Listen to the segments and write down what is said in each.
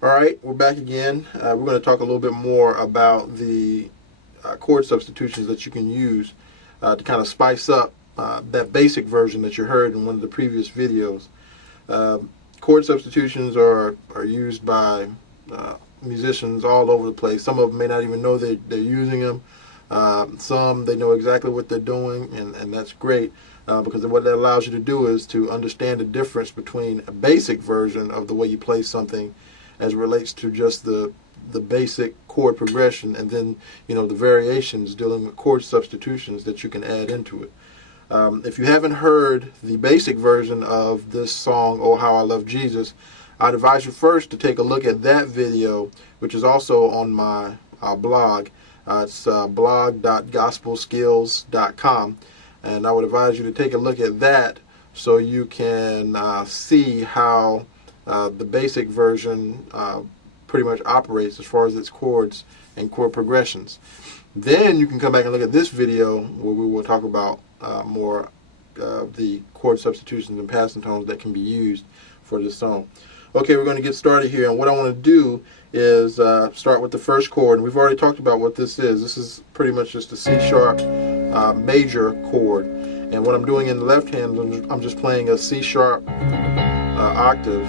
All right, we're back again. We're going to talk a little bit more about the chord substitutions that you can use to kind of spice up that basic version that you heard in one of the previous videos. Chord substitutions are used by musicians all over the place. Some of them may not even know they're using them. Some, they know exactly what they're doing, and that's great because what that allows you to do is to understand the difference between a basic version of the way you play something as it relates to just the basic chord progression, and then the variations dealing with chord substitutions that you can add into it. If you haven't heard the basic version of this song, "Oh How I Love Jesus," I'd advise you first to take a look at that video, which is also on my blog. It's blog.gospelskills.com, and I would advise you to take a look at that so you can see how the basic version pretty much operates as far as its chords and chord progressions. Then you can come back and look at this video where we will talk about more of the chord substitutions and passing tones that can be used for this song. Okay, we're going to get started here, and what I want to do is start with the first chord. And we've already talked about what this is. This is pretty much just a C sharp major chord, and what I'm doing in the left hand, I'm just playing a C sharp octave,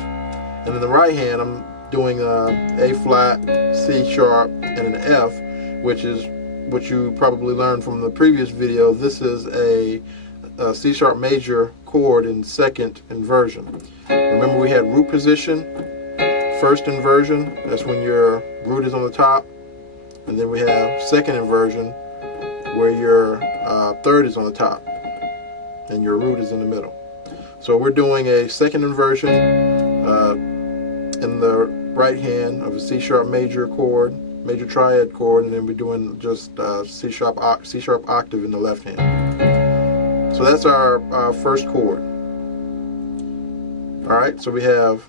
and in the right hand I'm doing A flat, C sharp, and an F, which is what you probably learned from the previous video. This is a C sharp major chord in second inversion. Remember, we had root position, first inversion, that's when your root is on the top, and then we have second inversion where your third is on the top and your root is in the middle. So we're doing a second inversion in the right hand of a C sharp major chord, major triad chord, and then we're doing just C sharp octave in the left hand. So that's our first chord. All right, so we have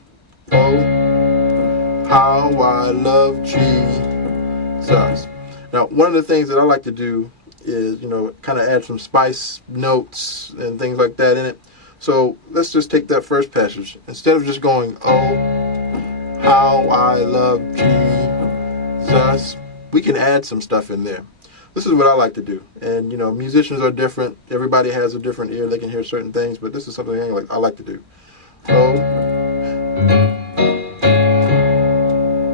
"Oh How I Love Jesus." Now, one of the things that I like to do is, kind of add some spice notes and things like that in it. So let's just take that first passage. Instead of just going, "Oh how I love Jesus," we can add some stuff in there. This is what I like to do. And, musicians are different. Everybody has a different ear. They can hear certain things, but this is something I like to do. Oh.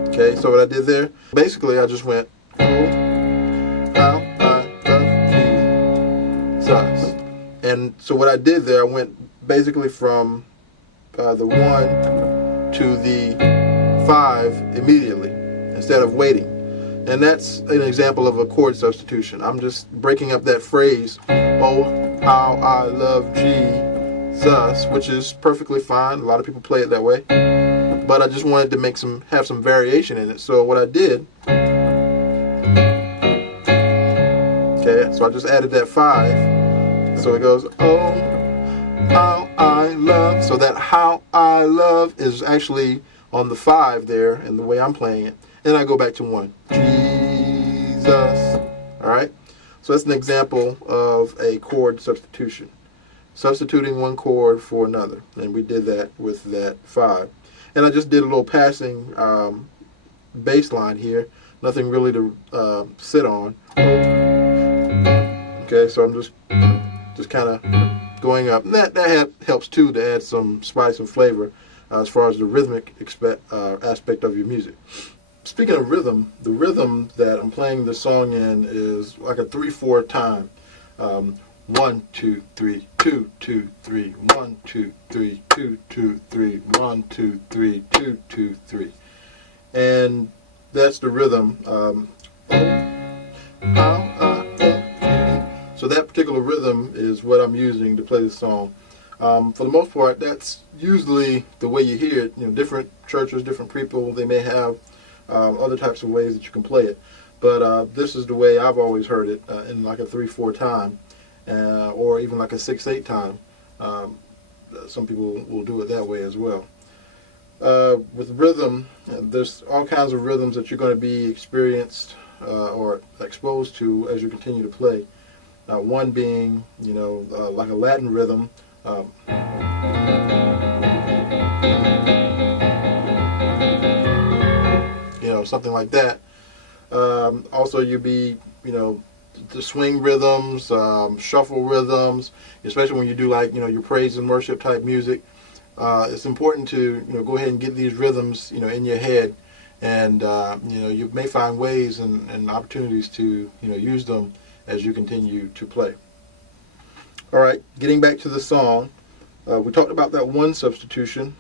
Okay, so what I did there, basically I just went, "Oh, how I love Jesus." And so what I did there, I went basically from the 1 to the 5 immediately, instead of waiting. And that's an example of a chord substitution. I'm just breaking up that phrase, "Oh, how I love Jesus," which is perfectly fine. A lot of people play it that way. But I just wanted to have some variation in it. So what I did, okay, so I just added that 5. So it goes, "Oh, how I love." So that "how I love" is actually on the 5 there, and the way I'm playing it. And I go back to 1. Jesus. All right. So that's an example of a chord substitution. Substituting one chord for another. And we did that with that 5. And I just did a little passing bass line here. Nothing really to sit on. Okay, so I'm just kind of going up. And that helps too, to add some spice and flavor as far as the rhythmic aspect of your music. Speaking of rhythm, the rhythm that I'm playing the song in is like a 3/4 time. 1 2 3 2 2 3 1 2 3 2 2 3 1 2 3 2 2 3, and that's the rhythm. Oh, how I love you. So that particular rhythm is what I'm using to play the song. For the most part, that's usually the way you hear it. Different churches, different people, they may have other types of ways that you can play it, but this is the way I've always heard it, in like a 3/4 time, or even like a 6/8 time. Some people will do it that way as well. With rhythm, there's all kinds of rhythms that you're going to be experienced or exposed to as you continue to play. One being, like a Latin rhythm. something like that. Also, you'd be, the swing rhythms, shuffle rhythms, especially when you do like, your praise and worship type music. It's important to, go ahead and get these rhythms, in your head. And, you may find ways and opportunities to, use them as you continue to play. All right, getting back to the song, we talked about that one substitution.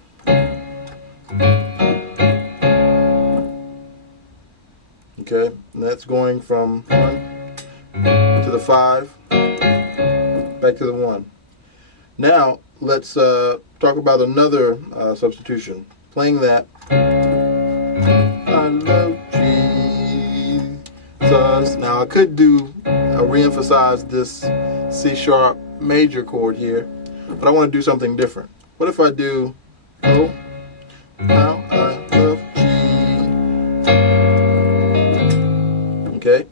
Okay, and that's going from 1 to the 5, back to the 1. Now, let's talk about another substitution. Playing that, I love Jesus. Now, I could re-emphasize this C-sharp major chord here, but I want to do something different. What if I do, oh, how I love Jesus. Okay,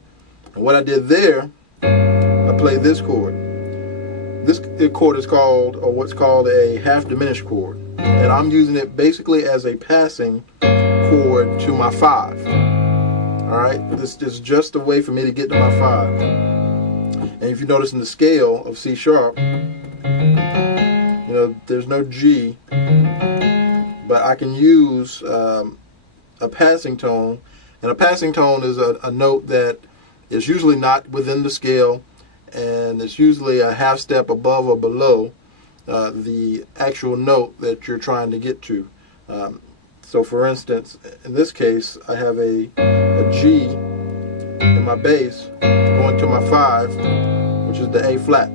and what I did there, I played this chord. This chord is called, or what's called, a half diminished chord, and I'm using it basically as a passing chord to my 5. All right, this is just a way for me to get to my 5. And if you notice in the scale of C sharp, there's no G, but I can use a passing tone. And a passing tone is a note that is usually not within the scale, and it's usually a half step above or below the actual note that you're trying to get to. So for instance, in this case, I have a G in my bass going to my 5, which is the A flat.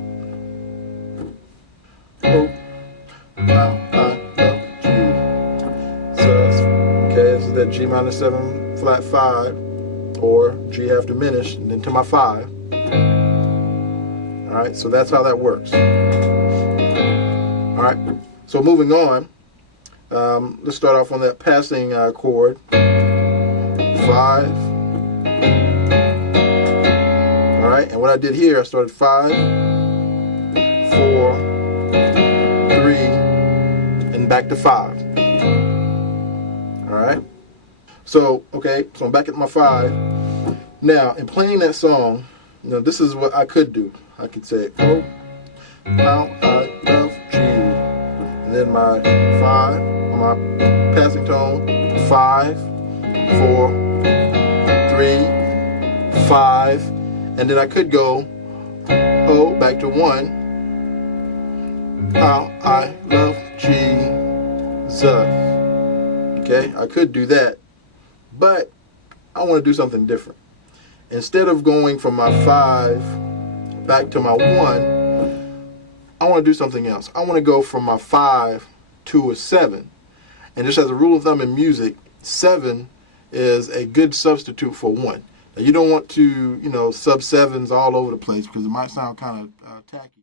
Oh, how I love Jesus. Okay, this is that G minor 7 flat 5, or G half diminished, and then to my 5. All right, so that's how that works. All right, so moving on, let's start off on that passing chord. 5. All right, and what I did here, I started 5, 4, 3, and back to 5. All right. So I'm back at my 5. Now, in playing that song, this is what I could do. I could say, oh, how I love Jesus. And then my 5, my passing tone, 5, 4, 3, 5. And then I could go, oh, back to 1. How I love Jesus. Okay, I could do that. But I want to do something different. Instead of going from my 5 back to my 1, I want to do something else. I want to go from my 5 to a 7. And just as a rule of thumb in music, 7 is a good substitute for 1. Now, you don't want to, sub 7s all over the place because it might sound kind of tacky.